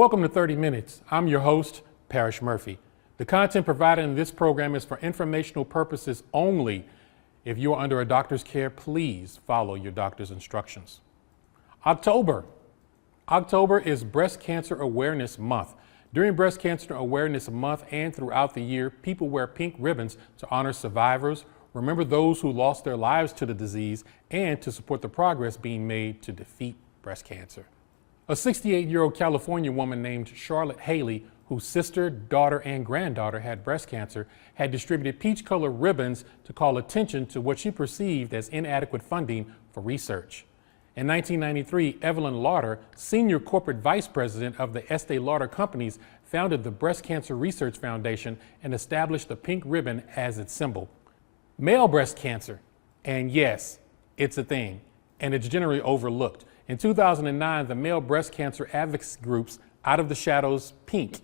Welcome to 30 Minutes. I'm your host, Parrish Murphy. The content provided in this program is for informational purposes only. If you are under a doctor's care, please follow your doctor's instructions. October is Breast Cancer Awareness Month. During Breast Cancer Awareness Month and throughout the year, people wear pink ribbons to honor survivors, remember those who lost their lives to the disease, and to support the progress being made to defeat breast cancer. A 68-year-old California woman named Charlotte Haley, whose sister, daughter, and granddaughter had breast cancer, had distributed peach-colored ribbons to call attention to what she perceived as inadequate funding for research. In 1993, Evelyn Lauder, senior corporate vice president of the Estee Lauder Companies, founded the Breast Cancer Research Foundation and established the pink ribbon as its symbol. Male breast cancer, and yes, it's a thing, and it's generally overlooked. In 2009, the male breast cancer advocacy groups Out of the Shadows Pink,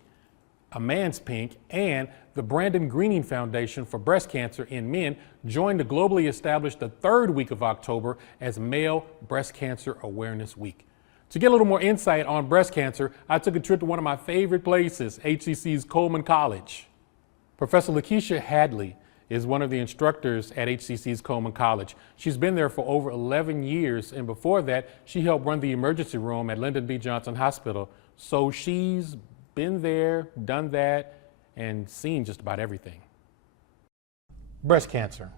A Man's Pink, and the Brandon Greening Foundation for Breast Cancer in Men joined to globally establish the third week of October as Male Breast Cancer Awareness Week. To get a little more insight on breast cancer, I took a trip to one of my favorite places, HCC's Coleman College. Professor Lakeisha Hadley is one of the instructors at HCC's Coleman College. She's been there for over 11 years, and before that, she helped run the emergency room at Lyndon B. Johnson Hospital. So she's been there, done that, and seen just about everything. Breast cancer.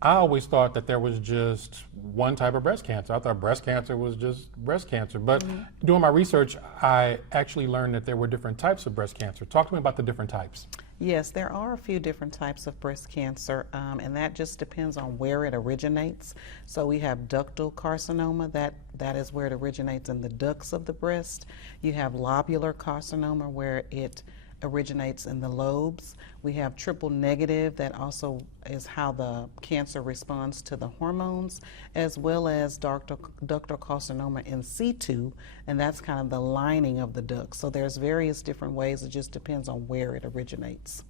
I always thought that there was just one type of breast cancer. I thought breast cancer was just breast cancer. But doing my research, I actually learned that there were different types of breast cancer. Talk to me about the different types. Yes, there are a few different types of breast cancer, and that just depends on where it originates. So we have ductal carcinoma, that is where it originates in the ducts of the breast. You have lobular carcinoma, where it originates in the lobes. We have triple negative, that also is how the cancer responds to the hormones, as well as ductal carcinoma in situ, and that's kind of the lining of the ducts. So there's various different ways, it just depends on where it originates.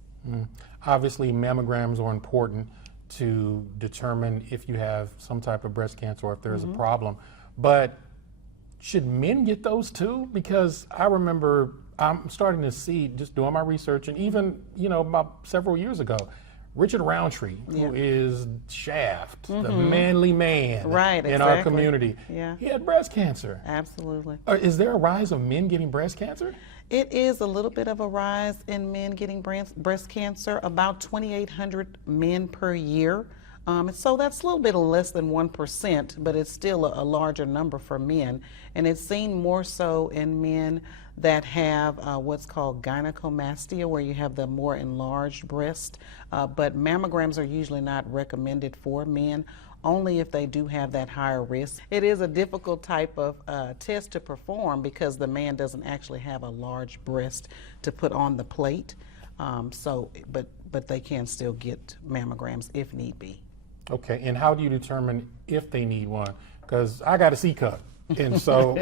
Obviously, mammograms are important to determine if you have some type of breast cancer or if there's a problem, but should men get those too? Because I remember I'm starting to see, just doing my research, and even, about several years ago, Richard Roundtree, who is Shaft, the manly man in our community, he had breast cancer. Absolutely. Is there a rise of men getting breast cancer? It is a little bit of a rise in men getting breast cancer, about 2,800 men per year. So that's a little bit less than 1%, but it's still a larger number for men. And it's seen more so in men that have what's called gynecomastia, where you have the more enlarged breast. But mammograms are usually not recommended for men, only if they do have that higher risk. It is a difficult type of test to perform because the man doesn't actually have a large breast to put on the plate. But they can still get mammograms if need be. Okay, and how do you determine if they need one? Because I got a C cup, and so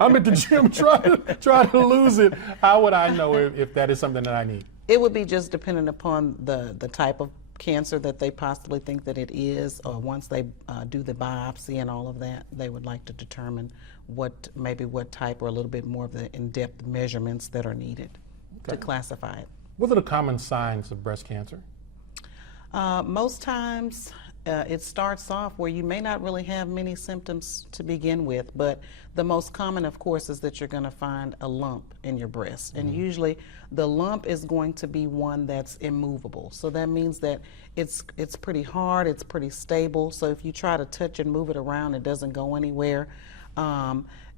I'm at the gym trying to lose it. How would I know if that is something that I need? It would be just dependent upon the type of cancer that they possibly think that it is, or once they do the biopsy and all of that, they would like to determine what type, or a little bit more of the in-depth measurements that are needed to classify it. What are the common signs of breast cancer? Most times it starts off where you may not really have many symptoms to begin with, but the most common, of course, is that you're going to find a lump in your breast. And usually the lump is going to be one that's immovable. So that means that it's pretty hard, it's pretty stable. So if you try to touch and move it around, it doesn't go anywhere.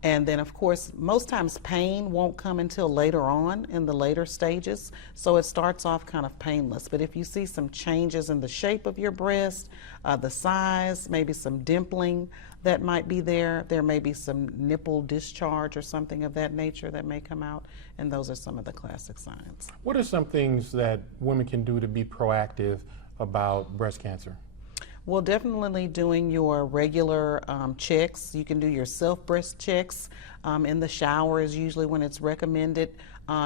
And then, of course, most times pain won't come until later on in the later stages. So it starts off kind of painless. But if you see some changes in the shape of your breast, the size, maybe some dimpling that might be there, there may be some nipple discharge or something of that nature that may come out. And those are some of the classic signs. What are some things that women can do to be proactive about breast cancer? Well, definitely doing your regular checks. You can do your self-breast checks. In the shower is usually when it's recommended.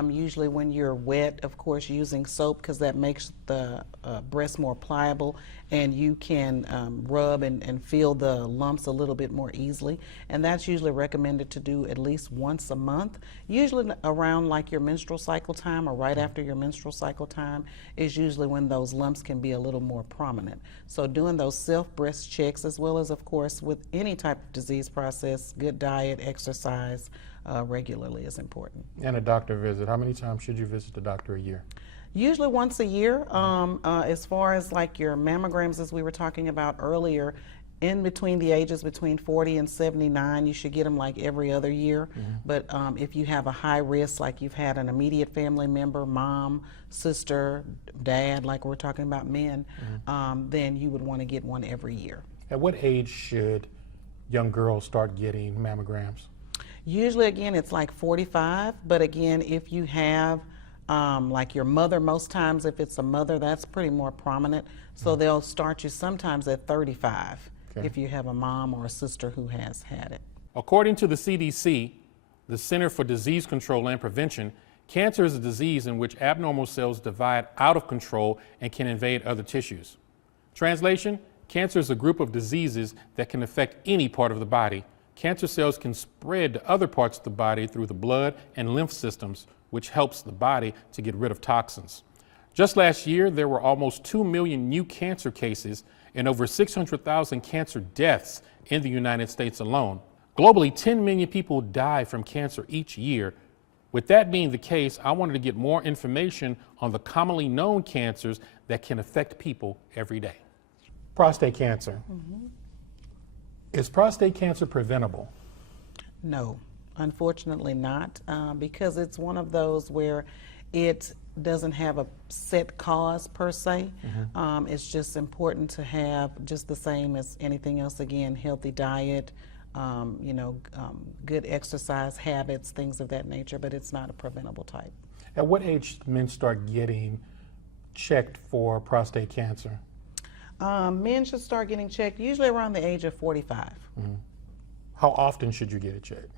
Usually when you're wet, of course, using soap, because that makes the breast more pliable, and you can rub and feel the lumps a little bit more easily. And that's usually recommended to do at least once a month. Usually around like your menstrual cycle time or right after your menstrual cycle time is usually when those lumps can be a little more prominent. So doing those self-breast checks, as well as, of course, with any type of disease process, good diet, exercise, regularly is important. And a doctor visit. How many times should you visit the doctor a year? Usually once a year. As far as like your mammograms, as we were talking about earlier, in between the ages between 40 and 79, you should get them like every other year. But if you have a high risk, like you've had an immediate family member, mom, sister, dad, like we're talking about men, then you would want to get one every year. At what age should young girls start getting mammograms? Usually, again, it's like 45, but again, if you have like your mother, most times if it's a mother, that's pretty more prominent. So they'll start you sometimes at 35 if you have a mom or a sister who has had it. According to the CDC, the Center for Disease Control and Prevention, cancer is a disease in which abnormal cells divide out of control and can invade other tissues. Translation, cancer is a group of diseases that can affect any part of the body. Cancer cells can spread to other parts of the body through the blood and lymph systems, which helps the body to get rid of toxins. Just last year, there were almost 2 million new cancer cases and over 600,000 cancer deaths in the United States alone. Globally, 10 million people die from cancer each year. With that being the case, I wanted to get more information on the commonly known cancers that can affect people every day. Prostate cancer. Is prostate cancer preventable? No, unfortunately not, because it's one of those where it doesn't have a set cause per se. It's just important to have, just the same as anything else, again, healthy diet, good exercise habits, things of that nature, but it's not a preventable type. At what age do men start getting checked for prostate cancer? Men should start getting checked usually around the age of 45. How often should you get it checked?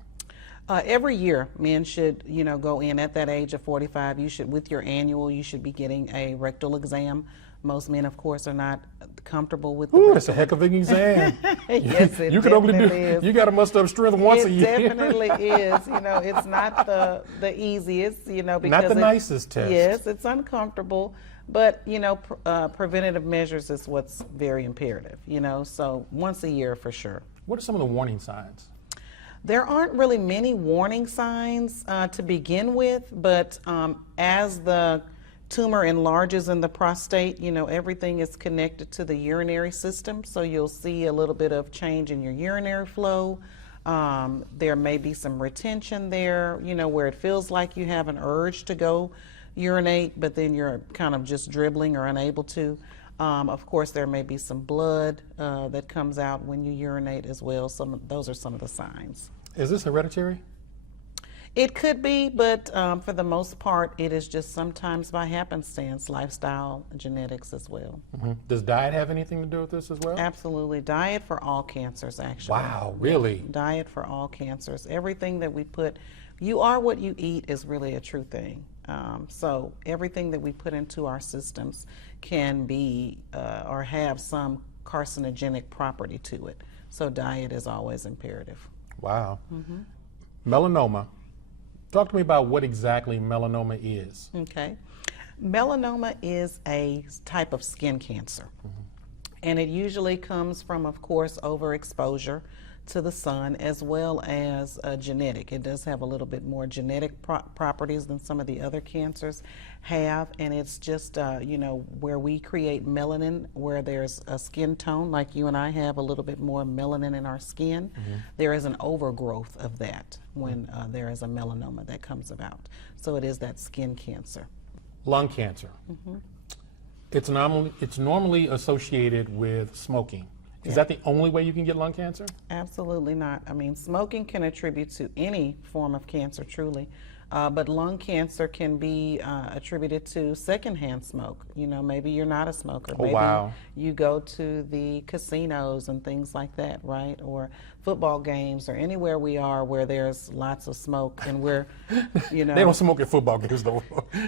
Every year, men should, go in at that age of 45. You should, with your annual, you should be getting a rectal exam. Most men, of course, are not comfortable with the Ooh, that's a heck of an exam. Yes, it you can only do. is. You got to muster up strength once a year. It definitely is. It's not the easiest. Because not the nicest test. Yes, it's uncomfortable. But preventative measures is what's very imperative. So once a year for sure. What are some of the warning signs? There aren't really many warning signs to begin with, but as the tumor enlarges in the prostate, everything is connected to the urinary system, so you'll see a little bit of change in your urinary flow. There may be some retention there, where it feels like you have an urge to go urinate, but then you're kind of just dribbling or unable to. Of course, there may be some blood that comes out when you urinate as well. Those are some of the signs. Is this hereditary? It could be, but for the most part, it is just sometimes by happenstance, lifestyle, genetics as well. Does diet have anything to do with this as well? Absolutely. Diet for all cancers, actually. Wow, really? Yeah, diet for all cancers. Everything that we put, you are what you eat is really a true thing. So everything that we put into our systems can be or have some carcinogenic property to it. So diet is always imperative. Wow. Melanoma. Talk to me about what exactly melanoma is. Okay. Melanoma is a type of skin cancer. And it usually comes from, of course, overexposure to the sun, as well as genetic. It does have a little bit more genetic properties than some of the other cancers have, and it's just where we create melanin, where there's a skin tone, like you and I have a little bit more melanin in our skin. There is an overgrowth of that when there is a melanoma that comes about. So it is that skin cancer. Lung cancer. It's normally associated with smoking. Is that the only way you can get lung cancer? Absolutely not. I mean, smoking can attribute to any form of cancer, truly. But lung cancer can be attributed to secondhand smoke. You know, maybe you're not a smoker. Oh, Maybe wow. you go to the casinos and things like that, right? Or football games or anywhere we are where there's lots of smoke and we're, you know. They don't smoke at football games, though.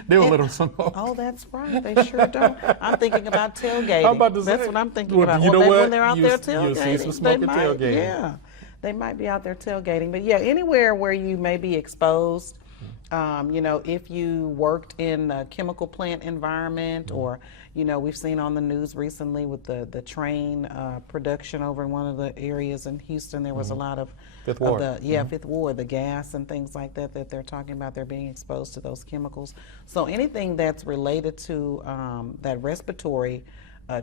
They don't let them smoke. Oh, that's right. They sure don't. I'm thinking about tailgating. I'm about to That's say, what I'm thinking well, about. you know maybe what? when they're out there You'll see some tailgating, smoke they at might, tailgating. yeah, they might be out there tailgating. But yeah, anywhere where you may be exposed, you know, if you worked in a chemical plant environment, or, you know, we've seen on the news recently with the train production over in one of the areas in Houston, there was a lot of Fifth Ward. Fifth Ward, the gas and things like that that they're talking about. They're being exposed to those chemicals. So anything that's related to that respiratory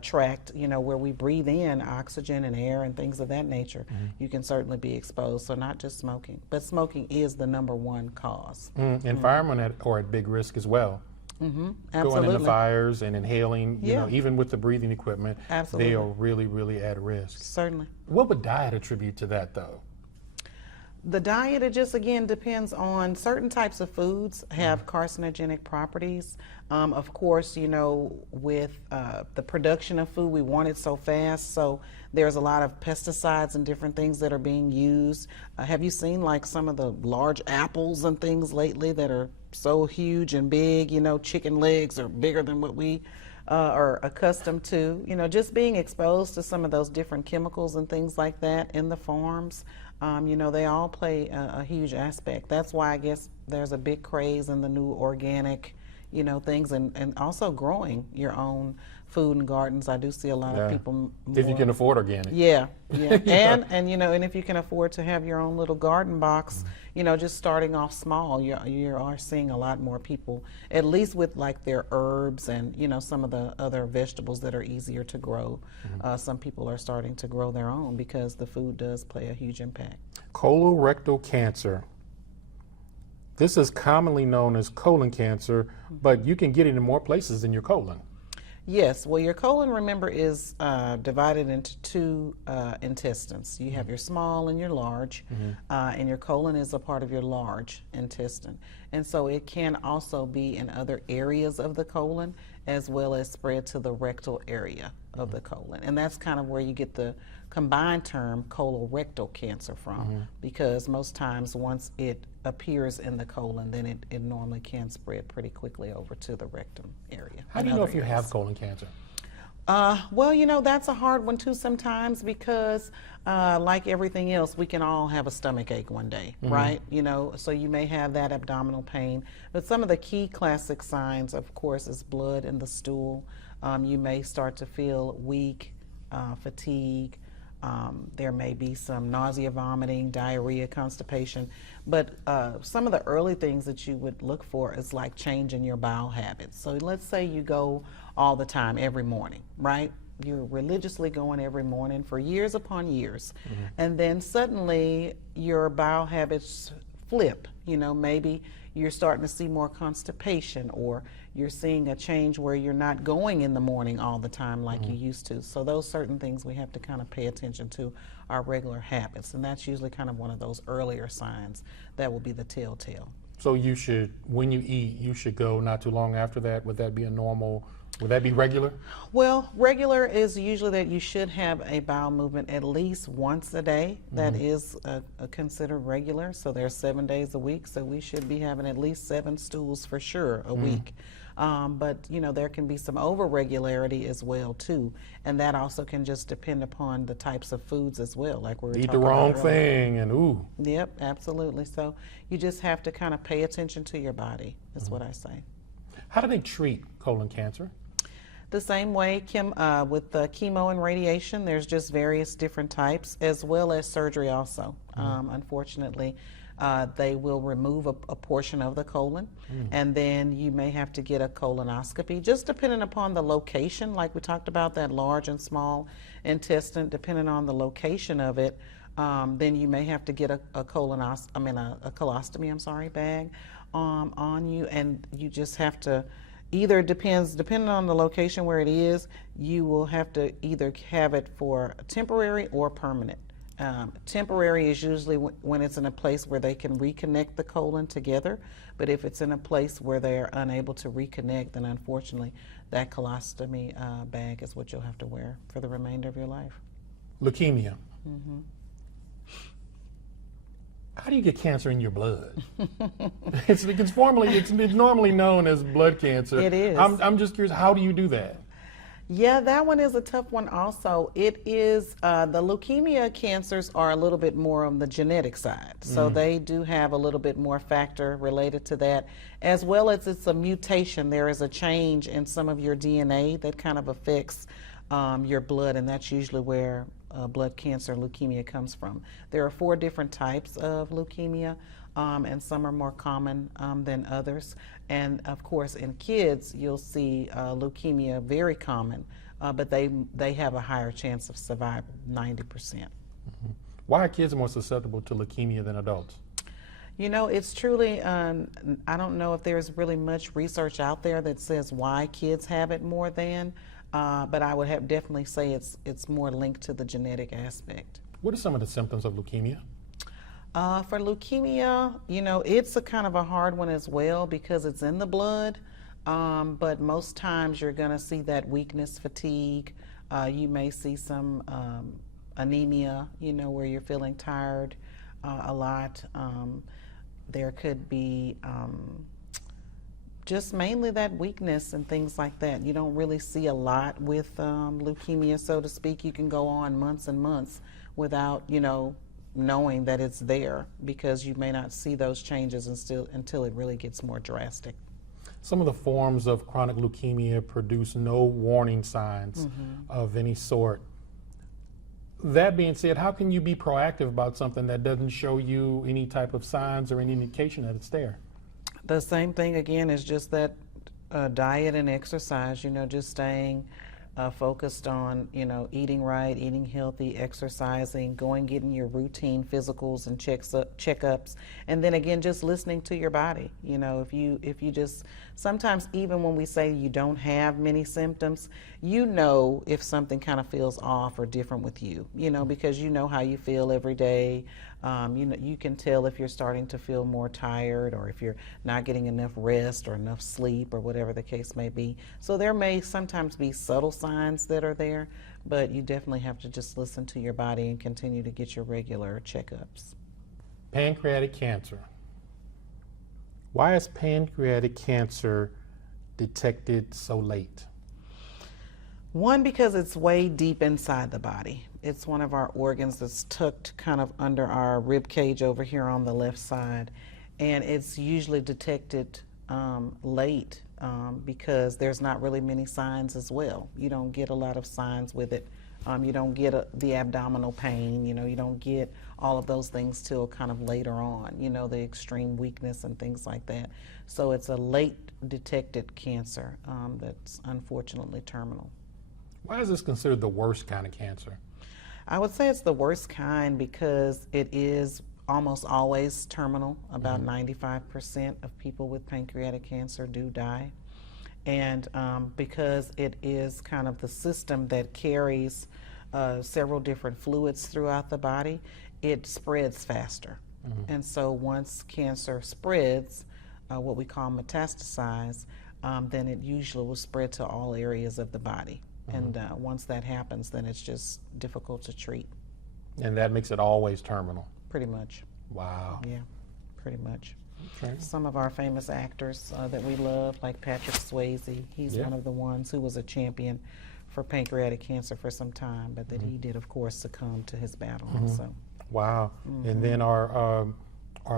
tract, you know, where we breathe in oxygen and air and things of that nature, you can certainly be exposed. So not just smoking, but smoking is the #1 cause. And firemen are at big risk as well. Going Absolutely. into fires and inhaling, you know, Yeah. even with the breathing equipment, Absolutely. they are really, really at risk. Certainly. What would diet attribute to that, though? The diet, it just again depends on certain types of foods have carcinogenic properties. Of course, you know, with the production of food, we want it so fast, so there's a lot of pesticides and different things that are being used. Have you seen like some of the large apples and things lately that are so huge and big? You know, chicken legs are bigger than what we are accustomed to. You know, just being exposed to some of those different chemicals and things like that in the farms. You know, they all play a huge aspect. That's why I guess there's a big craze in the new organic, you know, things, and also growing your own food and gardens. I do see a lot of people If you can afford organic. yeah. And you know, and if you can afford to have your own little garden box, you know, just starting off small, you are seeing a lot more people, at least with like their herbs and, you know, some of the other vegetables that are easier to grow. Some people are starting to grow their own because the food does play a huge impact. Colorectal cancer. This is commonly known as colon cancer, but you can get it in more places than your colon. Yes, well, your colon, remember, is divided into two intestines. You have your small and your large, and your colon is a part of your large intestine. And so it can also be in other areas of the colon, as well as spread to the rectal area of the colon. And that's kind of where you get the combined term colorectal cancer from, because most times once it appears in the colon, then it normally can spread pretty quickly over to the rectum area. How do you know if you have colon cancer? Well, you know, that's a hard one too sometimes because like everything else, we can all have a stomach ache one day, right? You know, so you may have that abdominal pain. But some of the key classic signs, of course, is blood in the stool. You may start to feel weak, fatigue. There may be some nausea, vomiting, diarrhea, constipation. But some of the early things that you would look for is like change in your bowel habits. So let's say you go all the time, every morning, right? You're religiously going every morning for years upon years. And then suddenly your bowel habits flip. You know, maybe you're starting to see more constipation, or you're seeing a change where you're not going in the morning all the time like you used to. So those certain things we have to kind of pay attention to, our regular habits. And that's usually kind of one of those earlier signs that will be the telltale. So you should, when you eat, you should go not too long after that. Would that be a normal, would that be regular? Well, regular is usually that you should have a bowel movement at least once a day. That is considered regular. So there's 7 days a week. So we should be having at least 7 stools for sure a week. But you know, there can be some over-regularity as well too, and that also can just depend upon the types of foods as well. Like we were Eat talking the wrong about earlier. thing and ooh. Yep, absolutely. So you just have to kind of pay attention to your body, is what I say. How do they treat colon cancer? The same way with chemo and radiation, there's just various different types, as well as surgery also. Unfortunately, they will remove a portion of the colon, and then you may have to get a colonoscopy, just depending upon the location. Like we talked about, that large and small intestine, depending on the location of it, then you may have to get a colostomy bag on you, and you just have to either depending on the location where it is, you will have to either have it for temporary or permanent. Temporary is usually when it's in a place where they can reconnect the colon together, but if it's in a place where they're unable to reconnect, then unfortunately that colostomy bag is what you'll have to wear for the remainder of your life. Leukemia. How do you get cancer in your blood? it's normally known as blood cancer. It is. I'm just curious, how do you do that? Yeah, that one is a tough one also. It is, the leukemia cancers are a little bit more on the genetic side. So they do have a little bit more factor related to that, as well as it's a mutation. There is a change in some of your DNA that kind of affects your blood, and that's usually where blood cancer, leukemia comes from. There are 4 different types of leukemia. And some are more common than others. And of course, in kids, you'll see leukemia very common, but they have a higher chance of survival, 90%. Why are kids more susceptible to leukemia than adults? You know, it's truly, I don't know if there's really much research out there that says why kids have it more than, but I would definitely say it's more linked to the genetic aspect. What are some of the symptoms of leukemia? For leukemia, you know, it's a kind of a hard one as well because it's in the blood, but most times you're going to see that weakness, fatigue. You may see some anemia, you know, where you're feeling tired a lot. There could be just mainly that weakness and things like that. You don't really see a lot with leukemia, so to speak. You can go on months and months without, you know, knowing that it's there because you may not see those changes until it really gets more drastic. Some of the forms of chronic leukemia produce no warning signs of any sort. That being said, how can you be proactive about something that doesn't show you any type of signs or any indication that it's there? The same thing again is just that diet and exercise, you know, just staying focused on, you know, eating right, eating healthy, exercising, getting your routine physicals and checkups, and then again just listening to your body. You know, if you just sometimes even when we say you don't have many symptoms, you know if something kind of feels off or different with you. You know, because you know how you feel every day. You know, you can tell if you're starting to feel more tired or if you're not getting enough rest or enough sleep or whatever the case may be. So there may sometimes be subtle signs that are there, but you definitely have to just listen to your body and continue to get your regular checkups. Pancreatic cancer. Why is pancreatic cancer detected so late? One, because it's way deep inside the body. It's one of our organs that's tucked kind of under our rib cage over here on the left side. And it's usually detected late because there's not really many signs as well. You don't get a lot of signs with it. You don't get the abdominal pain, you know, you don't get all of those things till kind of later on, you know, the extreme weakness and things like that. So it's a late detected cancer that's unfortunately terminal. Why is this considered the worst kind of cancer? I would say it's the worst kind because it is almost always terminal. About 95% of people with pancreatic cancer do die. And because it is kind of the system that carries several different fluids throughout the body, it spreads faster. And so once cancer spreads, what we call metastasize, then it usually will spread to all areas of the body. And once that happens, then it's just difficult to treat. And that makes it always terminal? Pretty much. Wow. Yeah, pretty much. Okay. Some of our famous actors that we love, like Patrick Swayze, he's one of the ones who was a champion for pancreatic cancer for some time, but that he did, of course, succumb to his battle also. Wow. And then our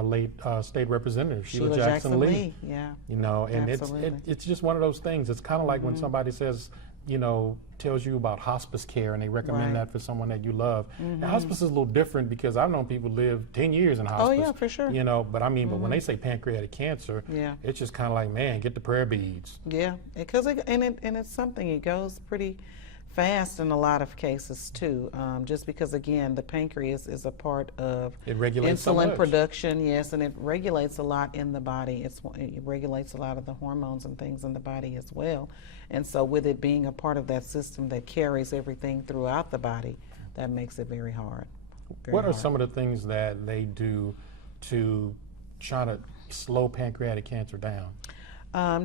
late state representative, Sheila Jackson Lee. Yeah. You know, and Absolutely. it's just one of those things. It's kind of like when somebody says, you know, tells you about hospice care and they recommend that for someone that you love. And hospice is a little different because I've known people live 10 years in hospice. Oh, yeah, for sure. You know, but I mean, but when they say pancreatic cancer, Yeah. it's just kind of like, man, get the prayer beads. Yeah, because it's something, it goes pretty fast in a lot of cases too, just because again the pancreas is a part of It regulates so insulin much. production, yes, and it regulates a lot in the body. It regulates a lot of the hormones and things in the body as well, and so with it being a part of that system that carries everything throughout the body, that makes it very hard. What are some of the things that they do to try to slow pancreatic cancer down?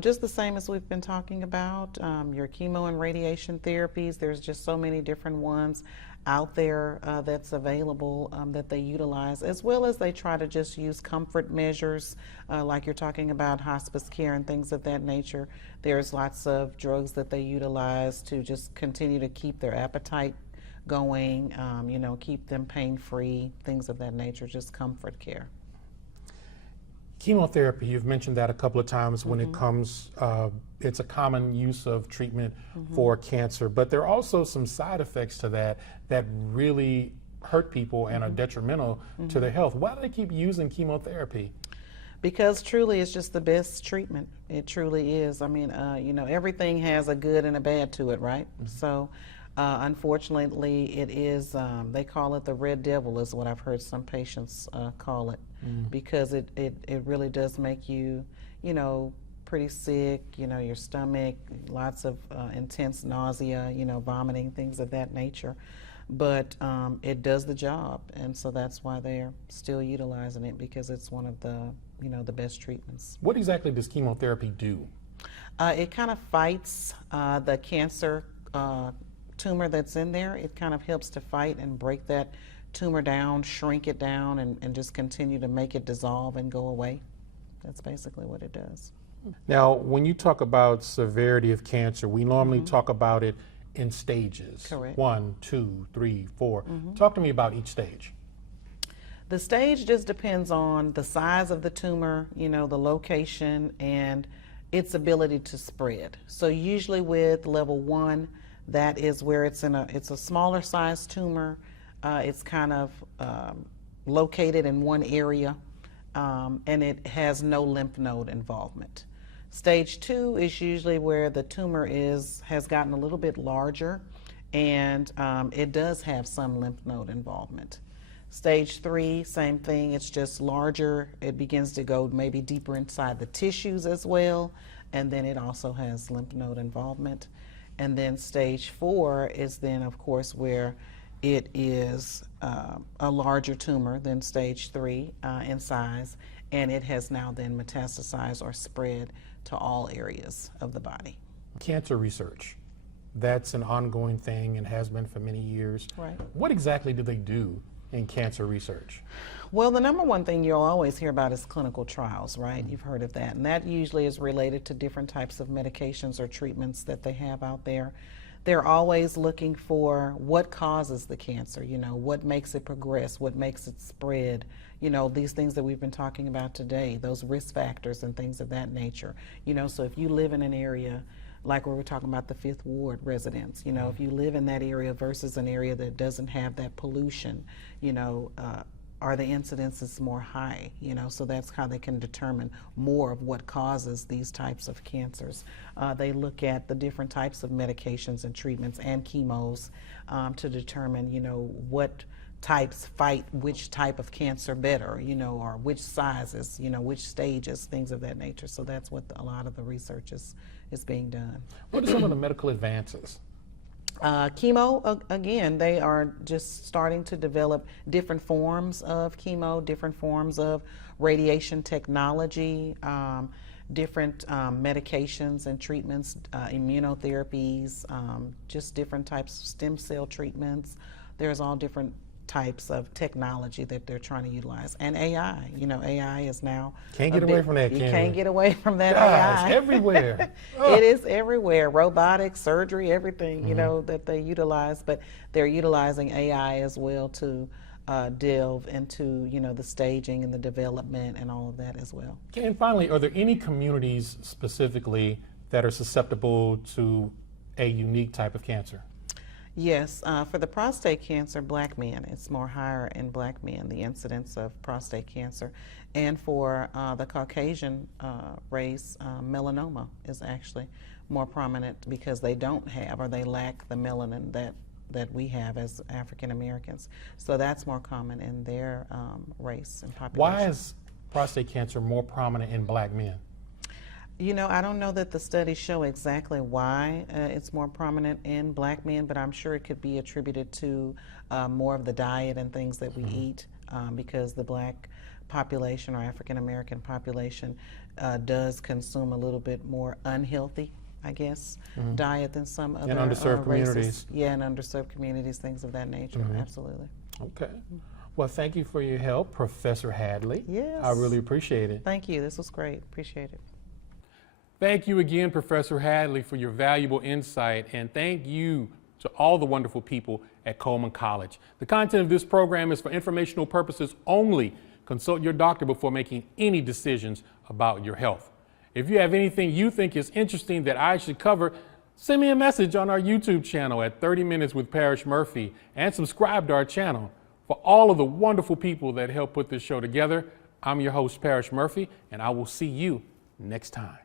Just the same as we've been talking about, your chemo and radiation therapies. There's just so many different ones out there that's available that they utilize, as well as they try to just use comfort measures, like you're talking about hospice care and things of that nature. There's lots of drugs that they utilize to just continue to keep their appetite going, keep them pain-free, things of that nature, just comfort care. Chemotherapy, you've mentioned that a couple of times when it comes, it's a common use of treatment for cancer, but there are also some side effects to that that really hurt people and are detrimental to their health. Why do they keep using chemotherapy? Because truly it's just the best treatment. It truly is. I mean, everything has a good and a bad to it, right? So unfortunately it is, they call it the red devil is what I've heard some patients call it, because it really does make you, pretty sick, your stomach, lots of intense nausea, vomiting, things of that nature. But it does the job, and so that's why they're still utilizing it, because it's one of the, the best treatments. What exactly does chemotherapy do? It kind of fights the cancer tumor that's in there. It kind of helps to fight and break that tumor down, shrink it down, and just continue to make it dissolve and go away. That's basically what it does. Now, when you talk about severity of cancer, we normally talk about it in stages. Correct. 1, 2, 3, 4. Talk to me about each stage. The stage just depends on the size of the tumor, the location, and its ability to spread. So usually with level 1, that is where it's a smaller size tumor. It's kind of located in one area, and it has no lymph node involvement. Stage 2 is usually where the tumor has gotten a little bit larger, and it does have some lymph node involvement. Stage 3, same thing, it's just larger. It begins to go maybe deeper inside the tissues as well, and then it also has lymph node involvement. And then stage 4 is then, of course, where it is a larger tumor than stage 3 in size, and it has now then metastasized or spread to all areas of the body. Cancer research, that's an ongoing thing and has been for many years. Right. What exactly do they do in cancer research? Well, the number one thing you'll always hear about is clinical trials, right? You've heard of that. And that usually is related to different types of medications or treatments that they have out there. They're always looking for what causes the cancer, what makes it progress, what makes it spread, these things that we've been talking about today, those risk factors and things of that nature. So if you live in an area like where we're talking about the 5th Ward residents, if you live in that area versus an area that doesn't have that pollution, are the incidences more high? So that's how they can determine more of what causes these types of cancers. They look at the different types of medications and treatments and chemos to determine, what types fight which type of cancer better, or which sizes, which stages, things of that nature. So that's what a lot of the research is being done. What are some of the medical advances? Chemo, again, they are just starting to develop different forms of chemo, different forms of radiation technology, different medications and treatments, immunotherapies, just different types of stem cell treatments. There's all different types of technology that they're trying to utilize. And AI, AI is now... Can't get away from that, You can't get away from that Gosh, AI. everywhere. It is everywhere. Robotics, surgery, everything, that they utilize. But they're utilizing AI as well to delve into, the staging and the development and all of that as well. Okay, and finally, are there any communities specifically that are susceptible to a unique type of cancer? Yes, for the prostate cancer, Black men, it's more higher in Black men, the incidence of prostate cancer. And for the Caucasian race, melanoma is actually more prominent because they don't have or they lack the melanin that we have as African Americans. So that's more common in their race and population. Why is prostate cancer more prominent in Black men? You know, I don't know that the studies show exactly why it's more prominent in black men, but I'm sure it could be attributed to more of the diet and things that we eat, because the black population or African American population does consume a little bit more unhealthy, I guess, diet than some other underserved races. communities. Yeah, and underserved communities, things of that nature. Absolutely. Okay. Well, thank you for your help, Professor Hadley. Yes. I really appreciate it. Thank you. This was great. Appreciate it. Thank you again, Professor Hadley, for your valuable insight, and thank you to all the wonderful people at Coleman College. The content of this program is for informational purposes only. Consult your doctor before making any decisions about your health. If you have anything you think is interesting that I should cover, send me a message on our YouTube channel at 30 Minutes with Parrish Murphy and subscribe to our channel. For all of the wonderful people that help put this show together, I'm your host, Parrish Murphy, and I will see you next time.